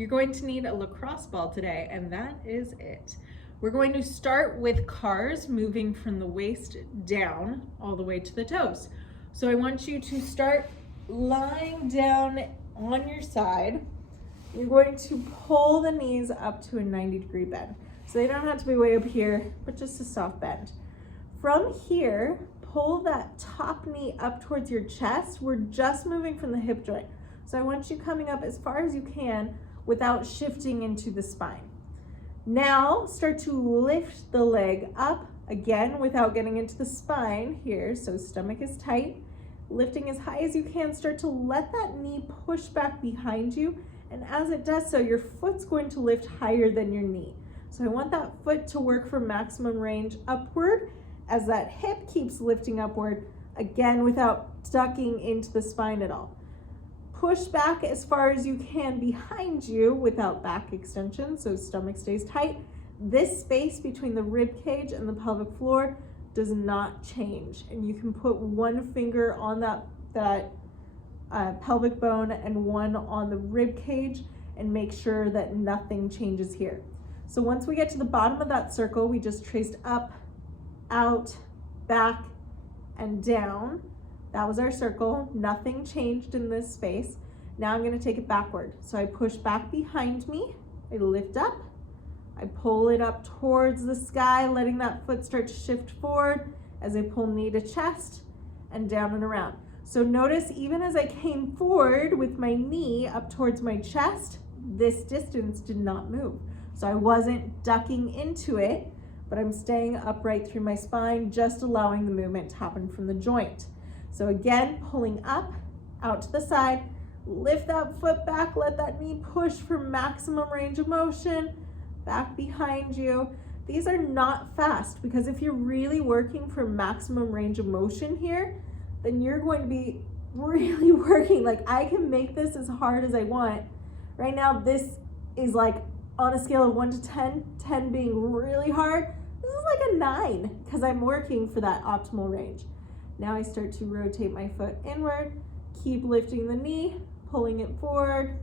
You're going to need a lacrosse ball today, and that is it. We're going to start with cars moving from the waist down all the way to the toes. So I want you to start lying down on your side. You're going to pull the knees up to a 90-degree bend. So they don't have to be way up here, but just a soft bend. From here, pull that top knee up towards your chest. We're just moving from the hip joint. So I want you coming up as far as you can without shifting into the spine. Now start to lift the leg up again without getting into the spine here. So stomach is tight. Lifting as high as you can, start to let that knee push back behind you. And as it does so, your foot's going to lift higher than your knee. So I want that foot to work for maximum range upward as that hip keeps lifting upward, again without ducking into the spine at all. Push back as far as you can behind you without back extension, so stomach stays tight. This space between the rib cage and the pelvic floor does not change. And you can put one finger on that pelvic bone and one on the rib cage and make sure that nothing changes here. So once we get to the bottom of that circle, we just traced up, out, back, and down. That was our circle. Nothing changed in this space. Now I'm going to take it backward. So I push back behind me, I lift up, I pull it up towards the sky, letting that foot start to shift forward as I pull knee to chest and down and around. So notice even as I came forward with my knee up towards my chest, this distance did not move. So I wasn't ducking into it, but I'm staying upright through my spine, just allowing the movement to happen from the joint. So again, pulling up, out to the side, lift that foot back, let that knee push for maximum range of motion, back behind you. These are not fast because if you're really working for maximum range of motion here, then you're going to be really working. Like I can make this as hard as I want. Right now, this is like on a scale of 1 to 10, 10 being really hard. This is like a 9 because I'm working for that optimal range. Now I start to rotate my foot inward, keep lifting the knee, pulling it forward,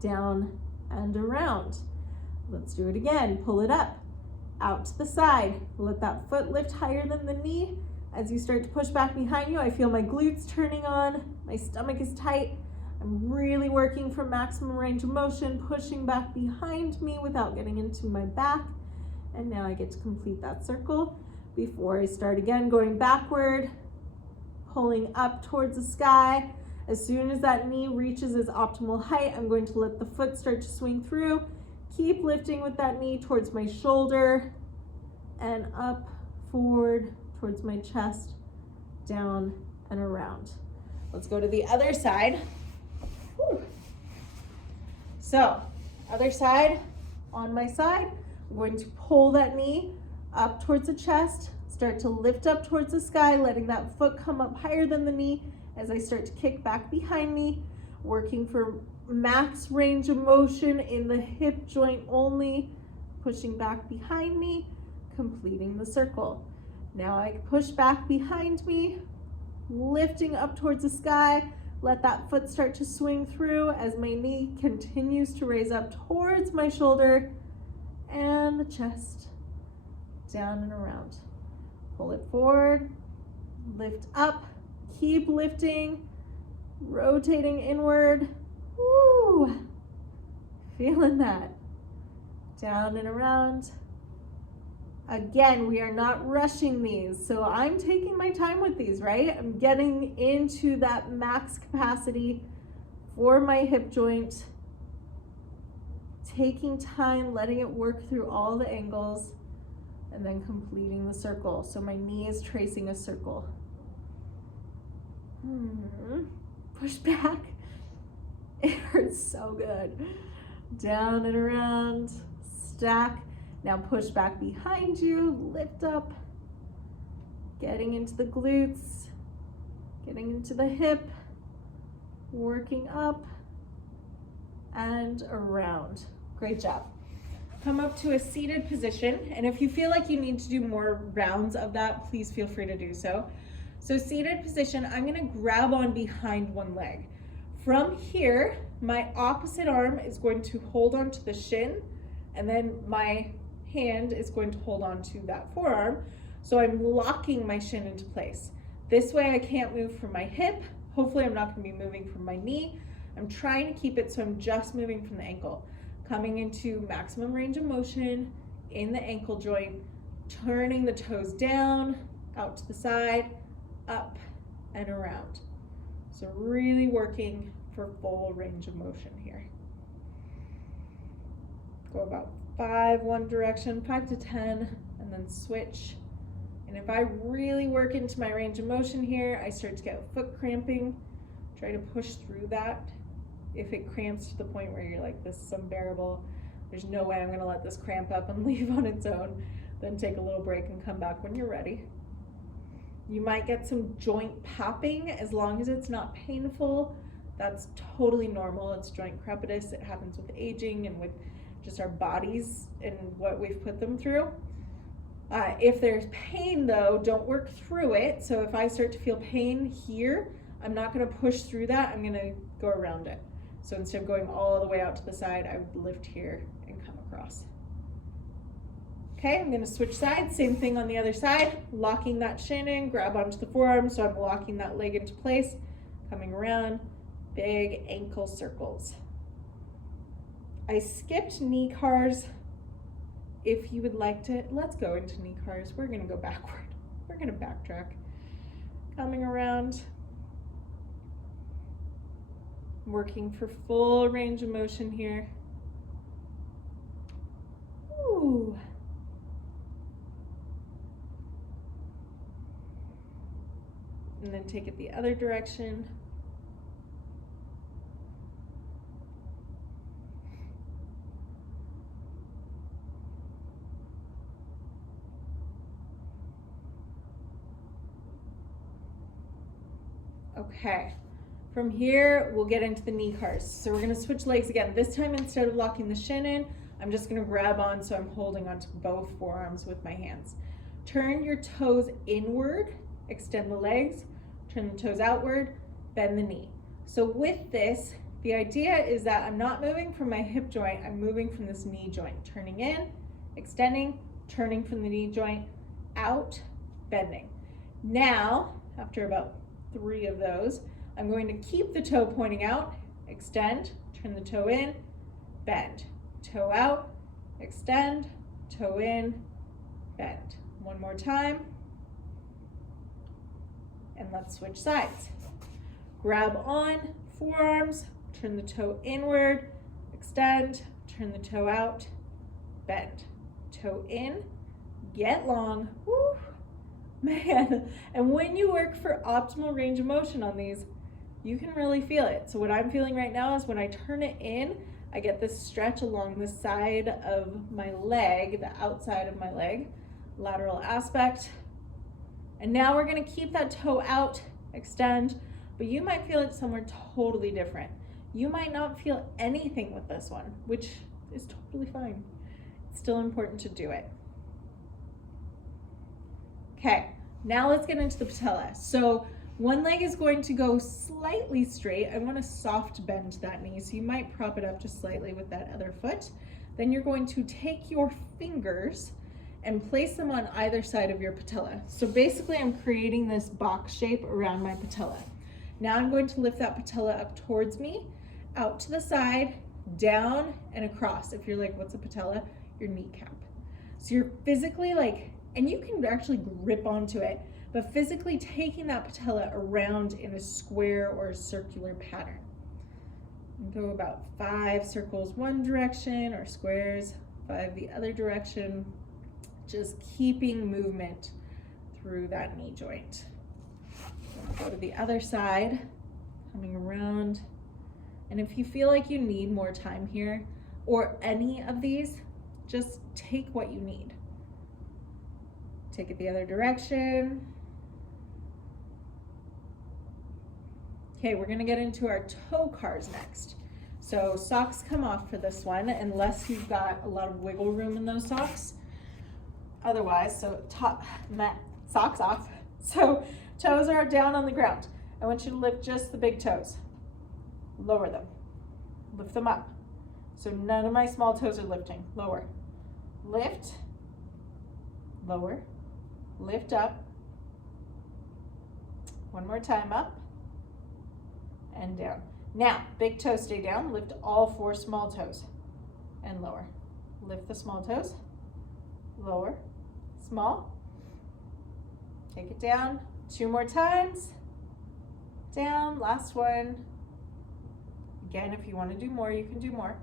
down and around. Let's do it again. Pull it up, out to the side. Let that foot lift higher than the knee. As you start to push back behind you, I feel my glutes turning on, my stomach is tight. I'm really working for maximum range of motion, pushing back behind me without getting into my back. And now I get to complete that circle before I start again, going backward, pulling up towards the sky. As soon as that knee reaches its optimal height, I'm going to let the foot start to swing through. Keep lifting with that knee towards my shoulder and up, forward, towards my chest, down and around. Let's go to the other side. Whew. So, other side, on my side, I'm going to pull that knee up towards the chest, start to lift up towards the sky, letting that foot come up higher than the knee as I start to kick back behind me, working for max range of motion in the hip joint only, pushing back behind me, completing the circle. Now I push back behind me, lifting up towards the sky, let that foot start to swing through as my knee continues to raise up towards my shoulder and the chest, down and around. Pull it forward, lift up, keep lifting, rotating inward. Woo! Feeling that. Down and around. Again, we are not rushing these, so I'm taking my time with these, right? I'm getting into that max capacity for my hip joint, taking time, letting it work through all the angles, and then completing the circle. So my knee is tracing a circle. Push back. It hurts so good. Down and around, stack. Now push back behind you, lift up, getting into the glutes, getting into the hip, working up and around. Great job. Come up to a seated position, and if you feel like you need to do more rounds of that, please feel free to do so. So seated position, I'm gonna grab on behind one leg. From here, my opposite arm is going to hold onto the shin, and then my hand is going to hold on to that forearm. So I'm locking my shin into place. This way I can't move from my hip. Hopefully I'm not going to be moving from my knee. I'm trying to keep it so I'm just moving from the ankle. Coming into maximum range of motion in the ankle joint, turning the toes down, out to the side, up and around. So really working for full range of motion here. Go about 5 one direction, 5 to 10, and then switch. And if I really work into my range of motion here, I start to get foot cramping. Try to push through that. If it cramps to the point where you're like, this is unbearable, there's no way I'm gonna let this cramp up and leave on its own, then take a little break and come back when you're ready. You might get some joint popping as long as it's not painful. That's totally normal. It's joint crepitus. It happens with aging and with just our bodies and what we've put them through. If there's pain though, don't work through it. So if I start to feel pain here, I'm not gonna push through that. I'm gonna go around it. So instead of going all the way out to the side, I would lift here and come across. Okay, I'm gonna switch sides, same thing on the other side, locking that shin in, grab onto the forearm, so I'm locking that leg into place, coming around, big ankle circles. I skipped knee cars. If you would like to, let's go into knee cars. We're gonna go backward. We're gonna backtrack. Coming around, working for full range of motion here. Ooh. And then take it the other direction. Okay, from here, we'll get into the knee cars. So we're gonna switch legs again. This time, instead of locking the shin in, I'm just gonna grab on so I'm holding onto both forearms with my hands. Turn your toes inward, extend the legs, turn the toes outward, bend the knee. So with this, the idea is that I'm not moving from my hip joint, I'm moving from this knee joint. Turning in, extending, turning from the knee joint, out, bending. Now, after about 3 of those, I'm going to keep the toe pointing out, extend, turn the toe in, bend. Toe out, extend, toe in, bend. One more time. And let's switch sides. Grab on, forearms, turn the toe inward, extend, turn the toe out, bend. Toe in, get long, woo, man. And when you work for optimal range of motion on these, you can really feel it. So what I'm feeling right now is when I turn it in, I get this stretch along the side of my leg, the outside of my leg, lateral aspect. And now we're gonna keep that toe out, extend, but you might feel it somewhere totally different. You might not feel anything with this one, which is totally fine. It's still important to do it. Okay, now let's get into the patella. So one leg is going to go slightly straight. I want to soft bend that knee, so you might prop it up just slightly with that other foot. Then you're going to take your fingers and place them on either side of your patella. So basically I'm creating this box shape around my patella. Now I'm going to lift that patella up towards me, out to the side, down and across. If you're like, what's a patella? Your kneecap. So you're physically like, and you can actually grip onto it, but physically taking that patella around in a square or a circular pattern. And go about 5 circles one direction or squares, 5 the other direction. Just keeping movement through that knee joint. Go to the other side, coming around. And if you feel like you need more time here, or any of these, just take what you need. Take it the other direction. Okay, we're gonna get into our toe cars next. So socks come off for this one, unless you've got a lot of wiggle room in those socks. Otherwise, so socks off. So toes are down on the ground. I want you to lift just the big toes. lower them, lift them up. So none of my small toes are lifting. Lower, lift, lower, lift up. One more time, up and down. Now, big toes stay down, lift all 4 small toes and lower. Lift the small toes, lower, small, take it down, 2 more times, down, last one. Again, if you want to do more, you can do more.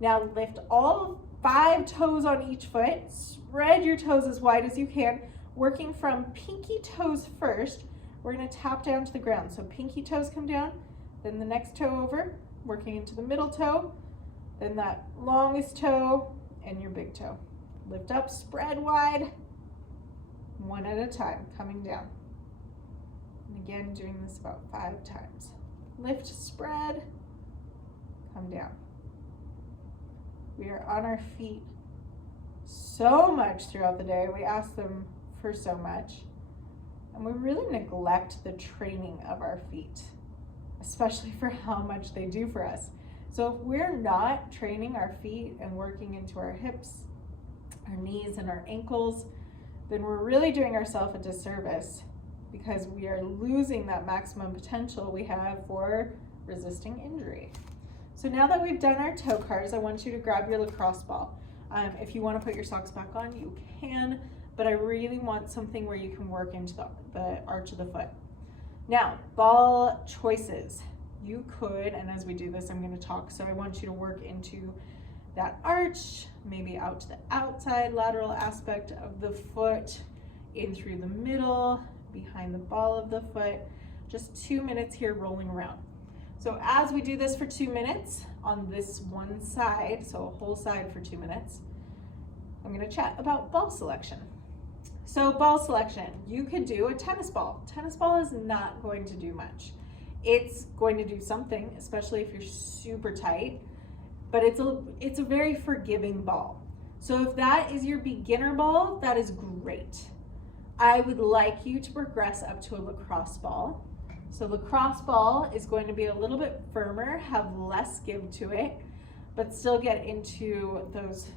Now lift all 5 toes on each foot, spread your toes as wide as you can, working from pinky toes first. We're going to tap down to the ground. So pinky toes come down, then the next toe over, working into the middle toe, then that longest toe and your big toe. Lift up, spread wide, one at a time, coming down. And again, doing this about 5 times. Lift, spread, come down. We are on our feet so much throughout the day. We ask them for so much. And we really neglect the training of our feet, especially for how much they do for us. So if we're not training our feet and working into our hips, our knees, and our ankles, then we're really doing ourselves a disservice, because we are losing that maximum potential we have for resisting injury. So now that we've done our toe cars, I want you to grab your lacrosse ball. If you want to put your socks back on, you can, but I really want something where you can work into the arch of the foot. Now, ball choices. You could, and as we do this, I'm going to talk, so I want you to work into that arch, maybe out to the outside lateral aspect of the foot, in through the middle, behind the ball of the foot. Just 2 minutes here rolling around. So as we do this for 2 minutes on this one side, so a whole side for 2 minutes, I'm going to chat about ball selection. So ball selection, you could do a tennis ball. Tennis ball is not going to do much. It's going to do something, especially if you're super tight, but it's a very forgiving ball. So if that is your beginner ball, that is great. I would like you to progress up to a lacrosse ball. So lacrosse ball is going to be a little bit firmer, have less give to it, but still get into those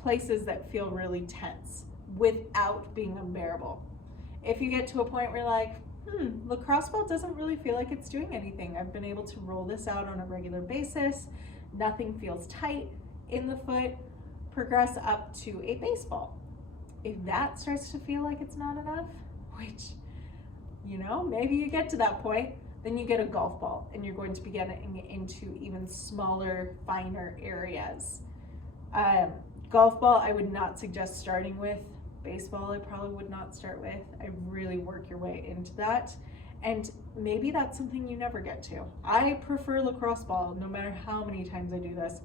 places that feel really tense without being unbearable. If you get to a point where you're like, lacrosse ball doesn't really feel like it's doing anything. I've been able to roll this out on a regular basis. Nothing feels tight in the foot. Progress up to a baseball. If that starts to feel like it's not enough, which, maybe you get to that point, then you get a golf ball and you're going to be getting into even smaller, finer areas. Golf ball, I would not suggest starting with. Baseball, I probably would not start with. I really work your way into that. And maybe that's something you never get to. I prefer lacrosse ball, no matter how many times I do this,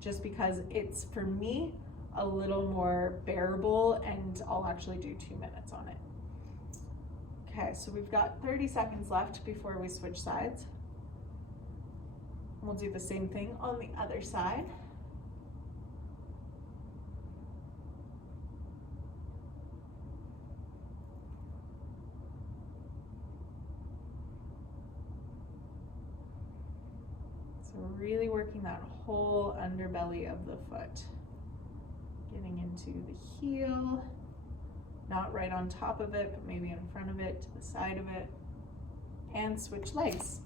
just because it's, for me, a little more bearable, and I'll actually do 2 minutes on it. Okay, so we've got 30 seconds left before we switch sides. We'll do the same thing on the other side. Really working that whole underbelly of the foot. Getting into the heel, not right on top of it, but maybe in front of it, to the side of it, and switch legs.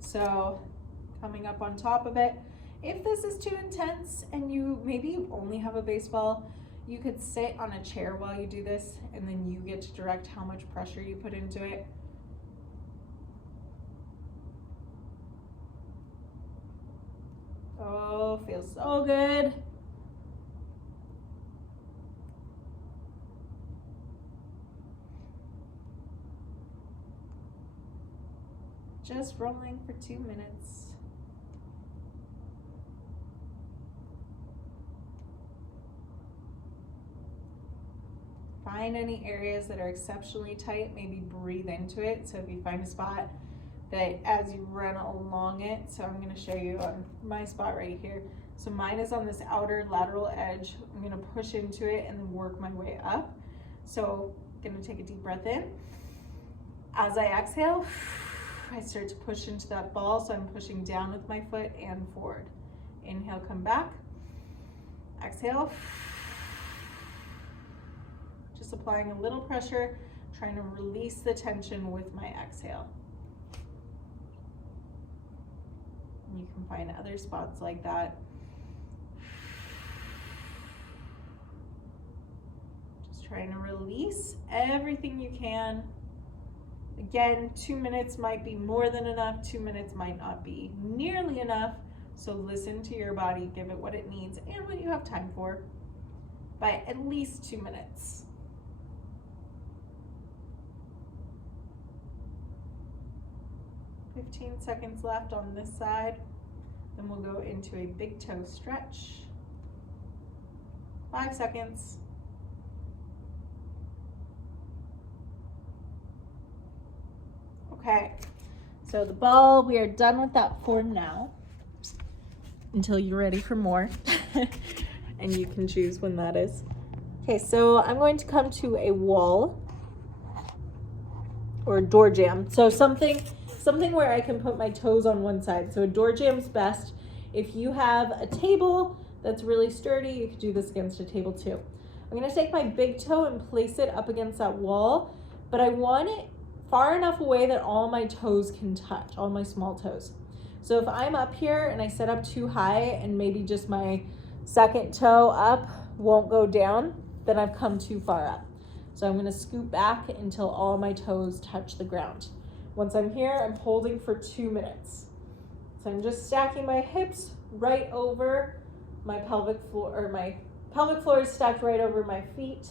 So coming up on top of it. If this is too intense and you only have a baseball, you could sit on a chair while you do this, and then you get to direct how much pressure you put into it. Oh, feels so good. Just rolling for 2 minutes. Find any areas that are exceptionally tight, maybe breathe into it. So if you find a spot that as you run along it, so I'm going to show you on my spot right here. So mine is on this outer lateral edge. I'm going to push into it and then work my way up. So I'm going to take a deep breath in. As I exhale, I start to push into that ball, so I'm pushing down with my foot and forward. Inhale, come back. Exhale. Just applying a little pressure, trying to release the tension with my exhale. You can find other spots like that. Just trying to release everything you can. Again, 2 minutes might be more than enough. 2 minutes might not be nearly enough. So listen to your body, give it what it needs and what you have time for, by at least 2 minutes. "15 seconds left on this side. Then we'll go into a big toe stretch. 5 seconds. Okay, so the ball, we are done with that form now until you're ready for more. And you can choose when that is. Okay, so I'm going to come to a wall or a door jamb. So something where I can put my toes on one side. So a door jamb's best. If you have a table that's really sturdy, you could do this against a table too. I'm gonna take my big toe and place it up against that wall, but I want it far enough away that all my toes can touch, all my small toes. So if I'm up here and I set up too high and maybe just my second toe up won't go down, then I've come too far up. So I'm gonna scoot back until all my toes touch the ground. Once I'm here, I'm holding for 2 minutes. So I'm just stacking my hips right over my pelvic floor, or my pelvic floor is stacked right over my feet.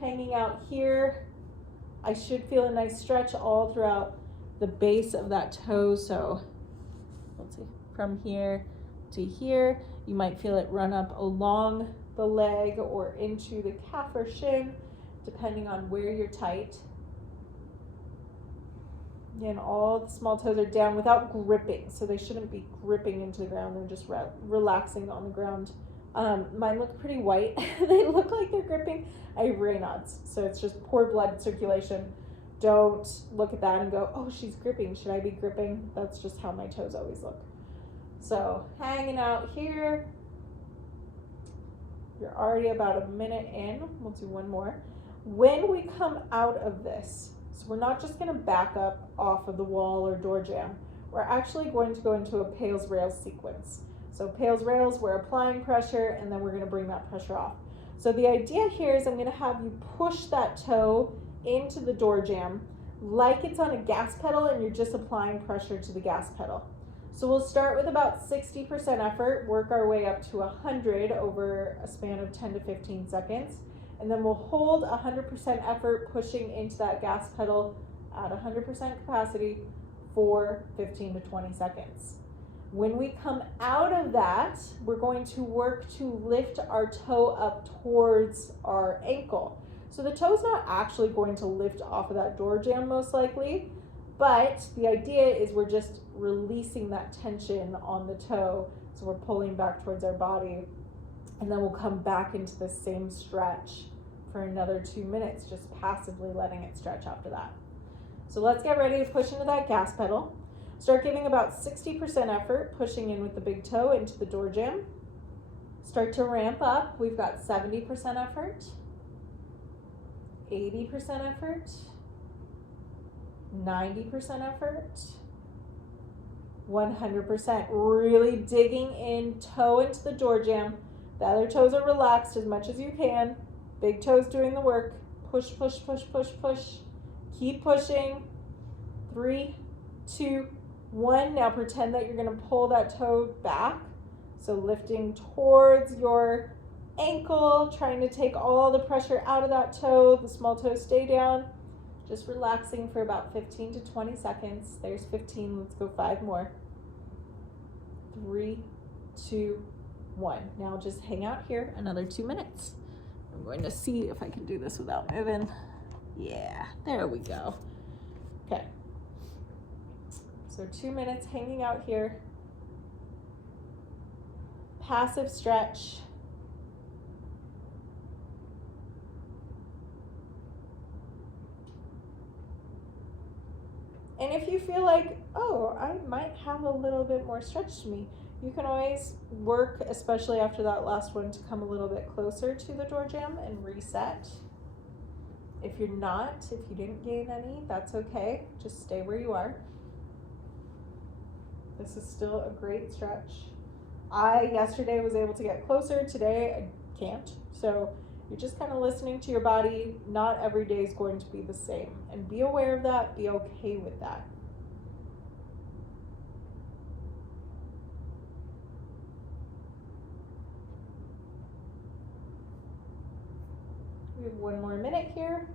Hanging out here. I should feel a nice stretch all throughout the base of that toe. So let's see, from here to here, you might feel it run up along the leg or into the calf or shin, depending on where you're tight. Again, all the small toes are down without gripping, so they shouldn't be gripping into the ground. They're just relaxing on the ground. Mine look pretty white. They look like they're gripping. I have Raynaud's, so it's just poor blood circulation. Don't look at that and go, oh, she's gripping. Should I be gripping? That's just how my toes always look. So hanging out here. You're already about a minute in. We'll do one more. When we come out of this, so we're not just going to back up off of the wall or door jamb. We're actually going to go into a pails rails sequence. So pails rails, we're applying pressure and then we're going to bring that pressure off. So the idea here is I'm going to have you push that toe into the door jamb like it's on a gas pedal and you're just applying pressure to the gas pedal. So we'll start with about 60% effort, work our way up to 100 over a span of 10 to 15 seconds. And then we'll hold 100% effort pushing into that gas pedal at 100% capacity for 15 to 20 seconds. When we come out of that, we're going to work to lift our toe up towards our ankle. So the toe's not actually going to lift off of that door jamb most likely, but the idea is we're just releasing that tension on the toe. So we're pulling back towards our body. And then we'll come back into the same stretch for another 2 minutes, just passively letting it stretch after that. So let's get ready to push into that gas pedal. Start giving about 60% effort, pushing in with the big toe into the door jamb. Start to ramp up. We've got 70% effort, 80% effort, 90% effort, 100%. Really digging in, toe into the door jamb. The other toes are relaxed as much as you can. Big toes doing the work. Push, push, push, push, push. Keep pushing. 3, 2, 1. Now pretend that you're going to pull that toe back. So lifting towards your ankle, trying to take all the pressure out of that toe. The small toes stay down. Just relaxing for about 15 to 20 seconds. There's 15. Let's go 5 more. 3, 2, 1. Now just hang out here another 2 minutes. I'm going to see if I can do this without moving. Yeah, there we go. Okay. So 2 minutes hanging out here. Passive stretch. And feel like, oh, I might have a little bit more stretch to me, you can always work, especially after that last one, to come a little bit closer to the door jamb and reset. If you're not, if you didn't gain any, that's okay. Just stay where you are. This is still a great stretch. I yesterday was able to get closer. Today I can't. So you're just kind of listening to your body. Not every day is going to be the same. And be aware of that. Be okay with that. We have 1 more minute here.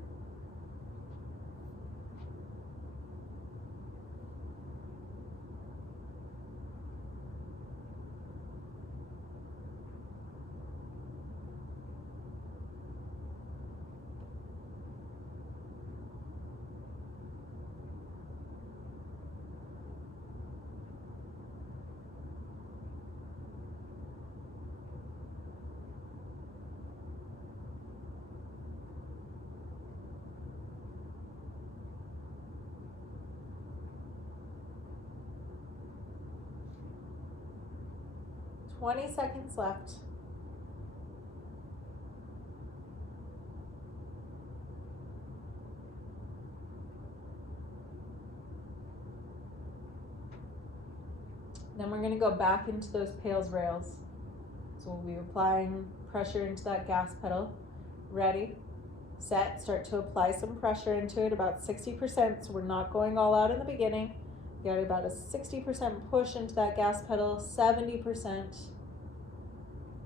$20 seconds left. Then we're going to go back into those pails rails. So we'll be applying pressure into that gas pedal. Ready, set, start to apply some pressure into it, about 60%. So we're not going all out in the beginning. You got about a 60% push into that gas pedal, 70%.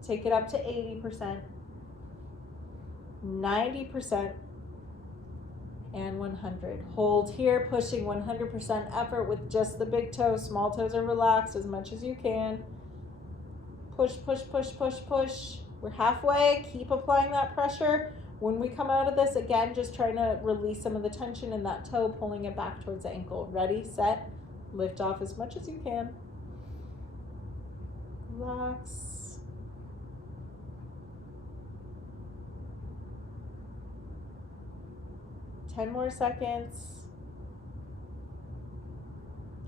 Take it up to 80%, 90%, and 100. Hold here, pushing 100% effort with just the big toes. Small toes are relaxed as much as you can. Push, push, push, push, push. We're halfway. Keep applying that pressure. When we come out of this, again, just trying to release some of the tension in that toe, pulling it back towards the ankle. Ready, set, lift off as much as you can. Relax. 10 more seconds.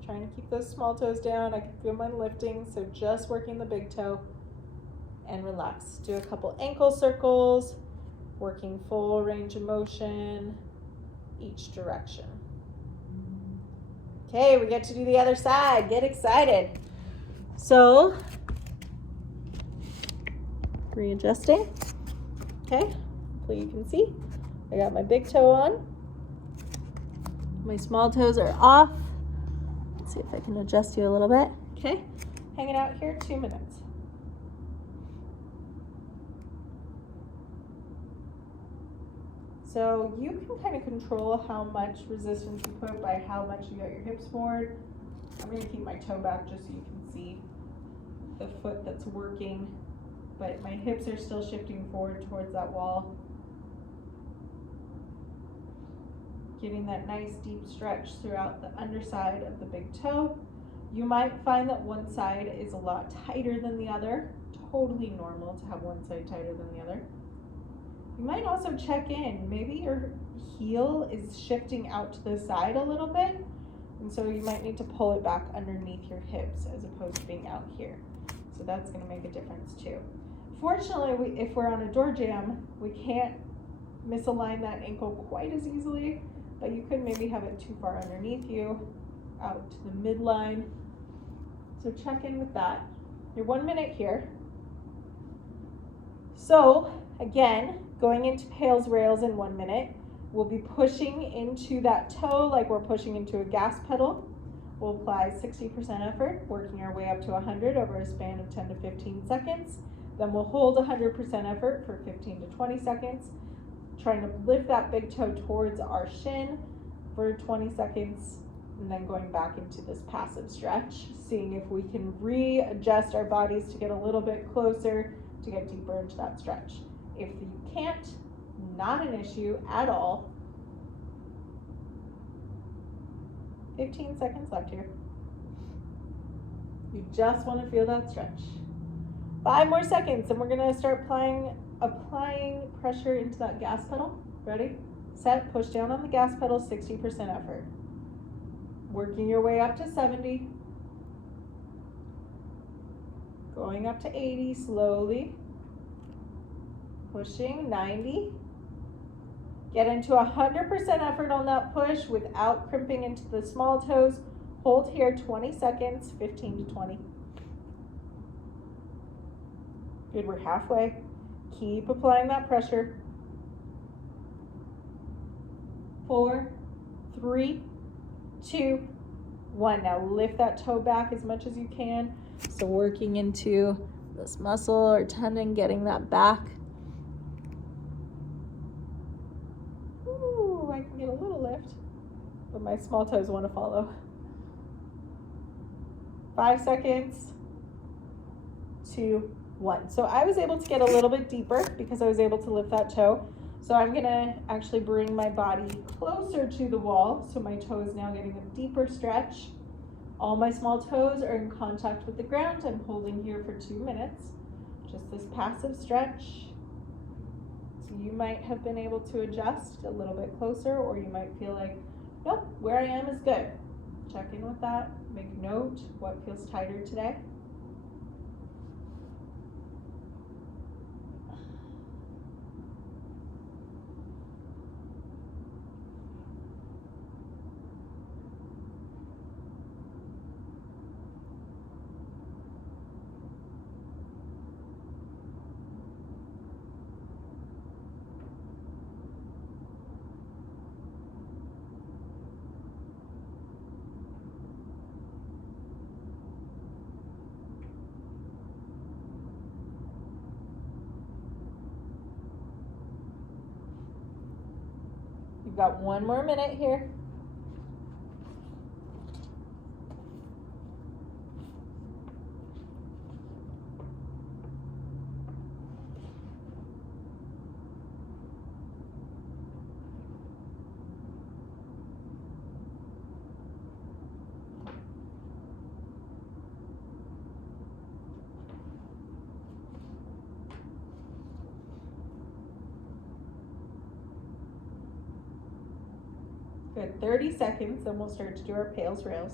Trying to keep those small toes down. I can feel mine lifting, so just working the big toe and relax. Do a couple ankle circles, working full range of motion each direction. Okay, we get to do the other side. Get excited. So, readjusting. Okay, hopefully you can see. I got my big toe on. My small toes are off. Let's see if I can adjust you a little bit. Okay, hanging out here 2 minutes. So you can kind of control how much resistance you put by how much you got your hips forward. I'm going to keep my toe back just so you can see the foot that's working, but my hips are still shifting forward towards that wall. Getting that nice deep stretch throughout the underside of the big toe. You might find that one side is a lot tighter than the other. Totally normal to have one side tighter than the other. You might also check in. Maybe your heel is shifting out to the side a little bit, and so you might need to pull it back underneath your hips as opposed to being out here. So that's going to make a difference too. Fortunately, if we're on a door jamb, we can't misalign that ankle quite as easily, but you could maybe have it too far underneath you, out to the midline. So check in with that. You're 1 minute here. So again, going into pails rails in 1 minute, we'll be pushing into that toe like we're pushing into a gas pedal. We'll apply 60% effort, working our way up to 100 over a span of 10 to 15 seconds. Then we'll hold 100% effort for 15 to 20 seconds, trying to lift that big toe towards our shin for 20 seconds, and then going back into this passive stretch, seeing if we can readjust our bodies to get a little bit closer, to get deeper into that stretch. If you can't, not an issue at all. 15 seconds left here. You just want to feel that stretch. 5 more seconds, and we're going to start applying pressure into that gas pedal. Ready, set, push down on the gas pedal, 60% effort. Working your way up to 70. Going up to 80 slowly. Pushing 90. Get into 100% effort on that push without crimping into the small toes. Hold here 20 seconds, 15 to 20. Good, we're halfway. Keep applying that pressure. 4, 3, 2, 1. Now lift that toe back as much as you can. So working into this muscle or tendon, getting that back. Ooh, I can get a little lift, but my small toes want to follow. 5 seconds, 2, 1. So I was able to get a little bit deeper because I was able to lift that toe. So I'm gonna actually bring my body closer to the wall. So my toe is now getting a deeper stretch. All my small toes are in contact with the ground. I'm holding here for 2 minutes. Just this passive stretch. So you might have been able to adjust a little bit closer, or you might feel like, nope, where I am is good. Check in with that. Make note what feels tighter today. We've got 1 more minute here. Good, 30 seconds, then we'll start to do our pails rails.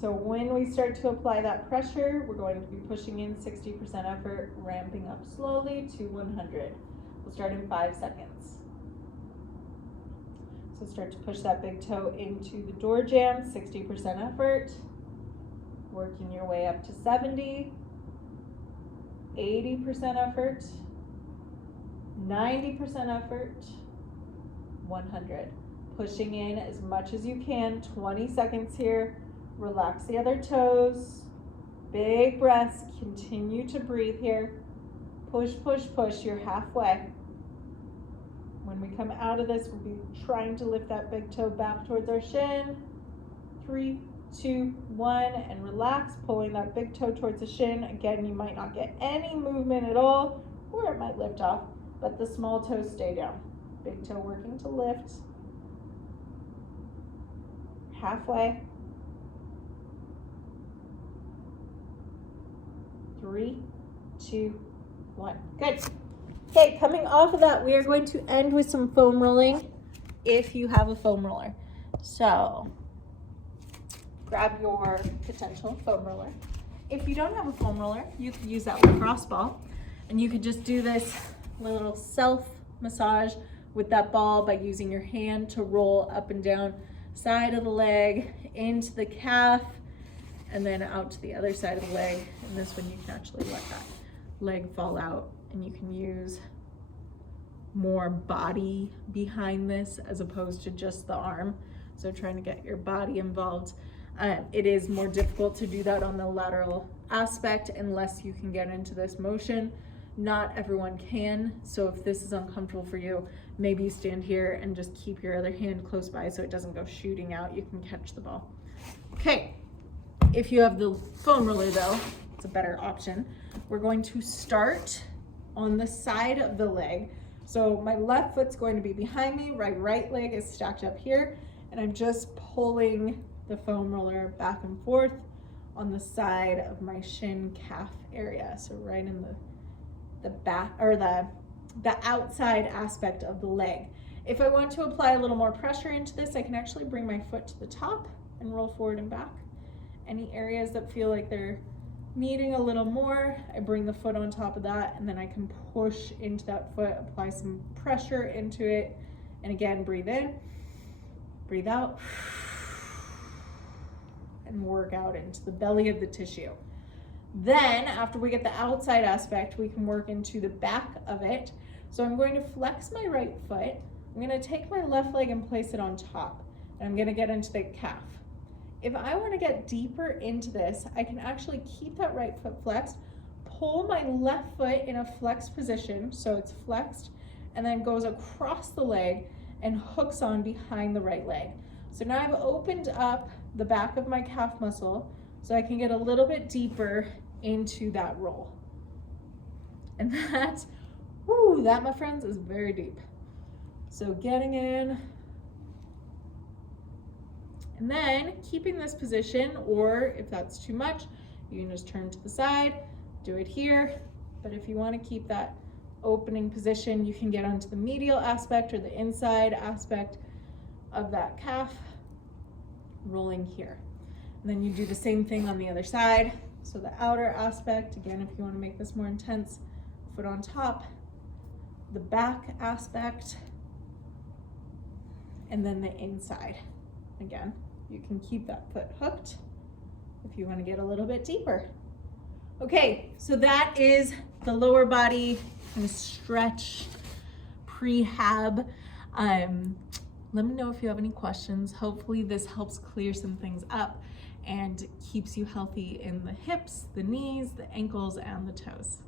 So when we start to apply that pressure, we're going to be pushing in 60% effort, ramping up slowly to 100. We'll start in 5 seconds. So start to push that big toe into the door jamb, 60% effort. Working your way up to 70, 80% effort, 90% effort, 100. Pushing in as much as you can, 20 seconds here. Relax the other toes, big breaths, continue to breathe here. Push, push, push, you're halfway. When we come out of this, we'll be trying to lift that big toe back towards our shin. 3, 2, 1, and relax, pulling that big toe towards the shin. Again, you might not get any movement at all, or it might lift off, but the small toes stay down. Big toe working to lift. Halfway. 3, 2, 1. Good. Okay, coming off of that, we are going to end with some foam rolling if you have a foam roller. So grab your potential foam roller. If you don't have a foam roller, you could use that lacrosse ball, and you could just do this little self massage with that ball by using your hand to roll up and down side of the leg into the calf and then out to the other side of the leg. And this one you can actually let that leg fall out, and you can use more body behind this as opposed to just the arm. So trying to get your body involved. It is more difficult to do that on the lateral aspect unless you can get into this motion. Not everyone can, so if this is uncomfortable for you, maybe you stand here and just keep your other hand close by so it doesn't go shooting out. You can catch the ball. Okay, if you have the foam roller though, it's a better option. We're going to start on the side of the leg. So my left foot's going to be behind me, my right leg is stacked up here, and I'm just pulling the foam roller back and forth, on the side of my shin calf area. So right in the back, or the outside aspect of the leg. If I want to apply a little more pressure into this, I can actually bring my foot to the top and roll forward and back. Any areas that feel like they're needing a little more, I bring the foot on top of that, and then I can push into that foot, apply some pressure into it, and again, breathe in, breathe out, and work out into the belly of the tissue. Then, after we get the outside aspect, we can work into the back of it. So I'm going to flex my right foot. I'm going to take my left leg and place it on top, and I'm going to get into the calf. If I want to get deeper into this, I can actually keep that right foot flexed, pull my left foot in a flexed position, so it's flexed, and then goes across the leg and hooks on behind the right leg. So now I've opened up the back of my calf muscle so I can get a little bit deeper into that roll. And that, that, my friends, is very deep. So getting in, and then keeping this position, or if that's too much, you can just turn to the side, do it here. But if you want to keep that opening position, you can get onto the medial aspect or the inside aspect of that calf, rolling here. And then you do the same thing on the other side. So the outer aspect, again, if you want to make this more intense, foot on top, the back aspect, and then the inside. Again, you can keep that foot hooked if you want to get a little bit deeper. Okay, so that is the lower body kind of stretch prehab. Let me know if you have any questions. Hopefully this helps clear some things up and keeps you healthy in the hips, the knees, the ankles, and the toes.